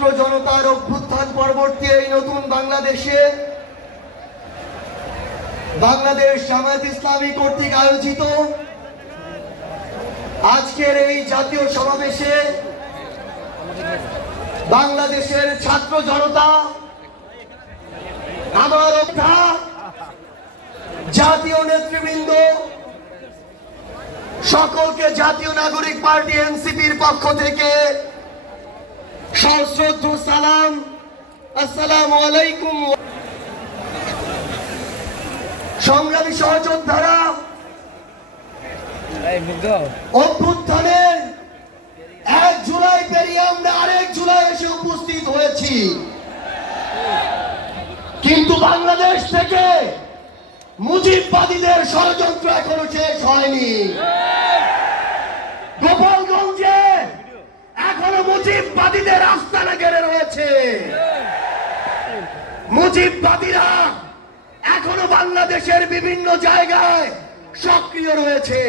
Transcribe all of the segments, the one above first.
ছাত্র জনতার অভ্যুত্থান পরবর্তী এই নতুন বাংলাদেশে বাংলাদেশ জামায়াত ইসলামী কর্তৃক আয়োজিত আজকের এই জাতীয় সমাবেশে বাংলাদেশের ছাত্র জনতা আমার জাতীয় নেতৃবৃন্দ সকলকে জাতীয় নাগরিক পার্টি এনসিপির পক্ষ থেকে সশ্রদ্ধ সালাম। আসসালামু আলাইকুম। সংগ্রামী সহযোদ্ধারা, অভ্যুত্থানের 1 জুলাই পেরিয়ে আমরা আরেক জুলাই এসে উপস্থিত হয়েছি, কিন্তু বাংলাদেশ থেকে মুজিববাদীদের ষড়যন্ত্র এখনো শেষ হয়নি। গোপালগঞ্জে এখনো মুজিববাদীদের আস্তানা ঘিরে রয়েছে। মুজিববাদীরা এখনো বাংলাদেশের বিভিন্ন জায়গায় সক্রিয় রয়েছে।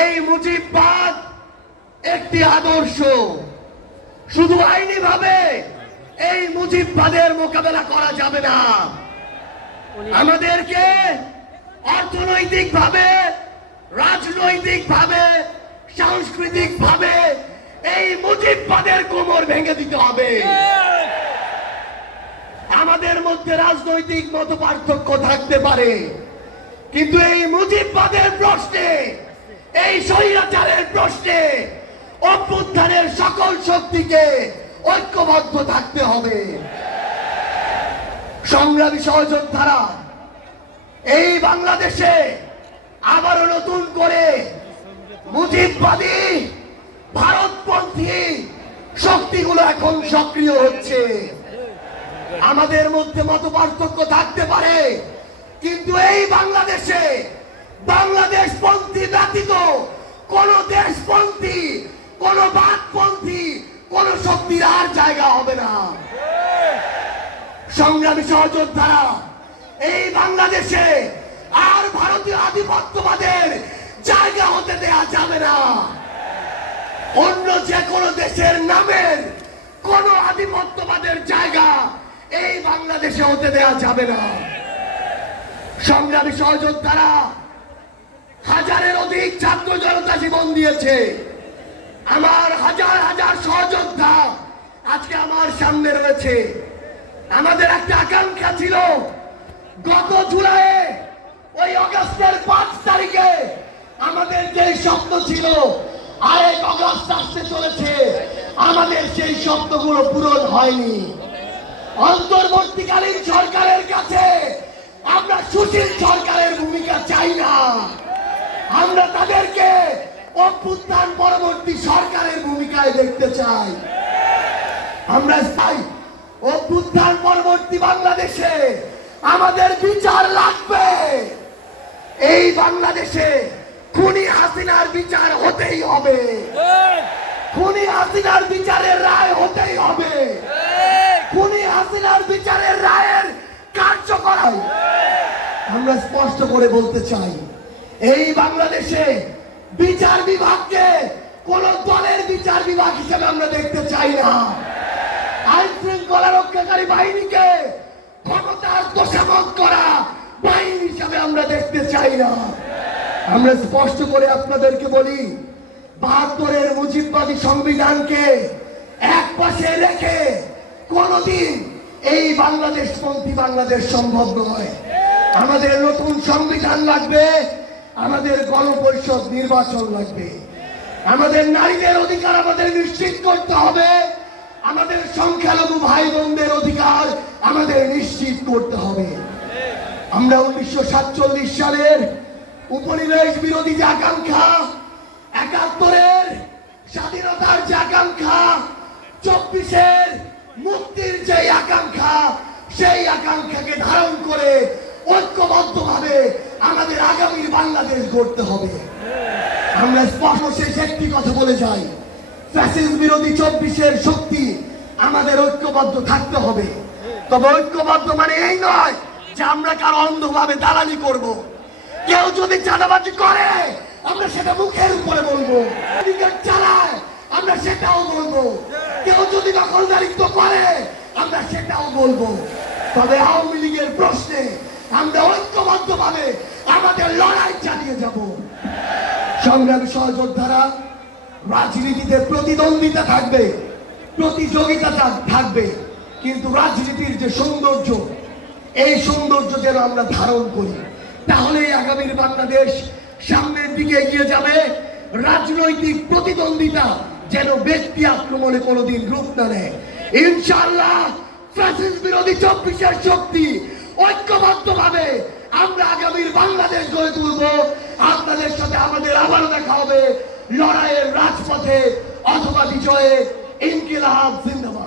এই মুজিববাদ একটি আদর্শ, শুধু আইনি ভাবে এই মুজিববাদের মোকাবেলা করা যাবে না। আমাদেরকে অর্থনৈতিক ভাবে, রাজনৈতিক ভাবে, সাংস্কৃতিক ভাবে এই মুজিববাদের কোমর ভেঙে দিতে হবে। আমাদের মধ্যে রাজনৈতিক মতপার্থক্য থাকতে পারে, কিন্তু এই মুজিববাদের প্রশ্নে, এই স্বৈরাচারের প্রশ্নে অভ্যুত্থানের সকল শক্তিকে ঐক্যবদ্ধ থাকতে হবে। সংগ্রামী সহযোদ্ধারা, এই বাংলাদেশে আবারও নতুন করে মুজিববাদী ভারতপন্থী শক্তিগুলো এখন সক্রিয় হচ্ছে। আমাদের মধ্যে মতপার্থক্য থাকতে পারে, কিন্তু এই বাংলাদেশে বাংলাদেশপন্থী ব্যতীত কোন দেশপন্থী, কোন বাদপন্থী, কোন শক্তির আর জায়গা হবে না। সংগ্রামী সহযোদ্ধারা, এই বাংলাদেশে আর ভারতীয় আধিপত্যবাদের জায়গা হতে দেয়া যাবে না। অন্য যে কোনো দেশের নামের কোন আধিপত্যবাদের জায়গা এই বাংলাদেশে হতে দেয়া যাবে না। সংগ্রামী সহযোদ্ধারা, হাজারের অধিক ছাত্র জনতা জীবন দিয়েছে। আমার হাজার হাজার সহযোদ্ধা আজকে আমার সামনে রয়েছে। আমাদের একটা আকাঙ্ক্ষা ছিল, গত জুলাইয়ে ওই আগস্টের 5 তারিখে আমাদের যে স্বপ্ন ছিল, আরেক আগস্ট আসতে চলেছে, আমাদের সেই স্বপ্নগুলো পূরণ হয়নি। অন্তর্বর্তীকালীন সরকারের কাছে আমরা সুশীল সরকারের ভূমিকা চাই না। আমরা তাদেরকে অভ্যুত্থান পরবর্তী সরকারের ভূমিকায় দেখতে চাই। আমরা চাই অভ্যুত্থান পরবর্তী বাংলাদেশে আমাদের বিচার লাগবে। এই বাংলাদেশে খুনি হাসিনার বিচার হতেই হবে। খুনি হাসিনার বিচারের রায় হতেই হবে। খুনি হাসিনার বিচারের রায়ের কার্যকর আমরা স্পষ্ট করে বলতে চাই, এই বাংলাদেশে বিচার বিভাগকে কোন দলের বিচার বিভাগ হিসেবে আমরা দেখতে চাই না। আইন শৃঙ্খলা রক্ষাকারী বাহিনীকে ক্ষমতার তোষামত করা বাহিনী হিসাবে আমরা দেখতে চাই না। আমরা স্পষ্ট করে আপনাদেরকে বলি, 72-এর মুজিববাদী সংবিধানকে এক পাশে রেখে কোনদিন এই বাংলাদেশপন্থী বাংলাদেশ সম্ভব নয়। আমাদের নতুন সংবিধান লাগবে, আমাদের গণপরিষদ নির্বাচন লাগবে, আমাদের নারীদের অধিকার আমাদের নিশ্চিত করতে হবে, আমাদের সংখ্যালঘু ভাই বোনদের অধিকার আমাদের নিশ্চিত করতে হবে। আমরা 1947 সালের উপনিবেশ বিরোধী যে আকাঙ্ক্ষা, 71-এর স্বাধীনতার যে আকাঙ্ক্ষা, 24-এর মুক্তির যে আকাঙ্ক্ষা, সেই আকাঙ্ক্ষাকে ধারণ করে ঐক্যবদ্ধভাবে আমাদের আগামীর বাংলাদেশ গড়তে হবে। আমরা স্পষ্ট শেষ একটি কথা বলে যাই, ফ্যাসিস্ট বিরোধী 24-এর শক্তি আমাদের ঐক্যবদ্ধ থাকতে হবে। তবে ঐক্যবদ্ধ মানে এই নয় যে আমরা কারো অন্ধভাবে দালালি করব। কেউ যদি চাঁদাবাজি করে আমরা সেটা মুখের উপরে বলবো, চালায় আমরা সেটাও বলবো। কেউ যদি দখলদারিত্ব করে আমরা সেটাও বলবো। তবে আওয়ামী লীগের প্রশ্নে আমরা ঐক্যবদ্ধভাবে আমাদের লড়াই চালিয়ে যাব। সংগ্রামী সহযোদ্ধারা, রাজনীতিতে প্রতিদ্বন্দ্বিতা থাকবে, প্রতিযোগিতা থাকবে, কিন্তু রাজনীতির যে সৌন্দর্য, এই সৌন্দর্য যেন আমরা ধারণ করি, তাহলেই আগামীর বাংলাদেশ সামনের দিকে এগিয়ে যাবে। রাজনৈতিক প্রতিদ্বন্দ্বিতা যেন ব্যক্তি আক্রমণে কোনোদিন রূপ না নেয়। ইনশাআল্লাহ ফ্যাসিস্ট বিরোধী 24-এর শক্তি ঐক্যবদ্ধভাবে আমরা আগামীর বাংলাদেশ গড়ে তুলব। আপনাদের সাথে আমাদের আবারও দেখা হবে লড়াইয়ের রাজপথে অথবা বিজয়ে। ইনকিলাব জিন্দাবাদ।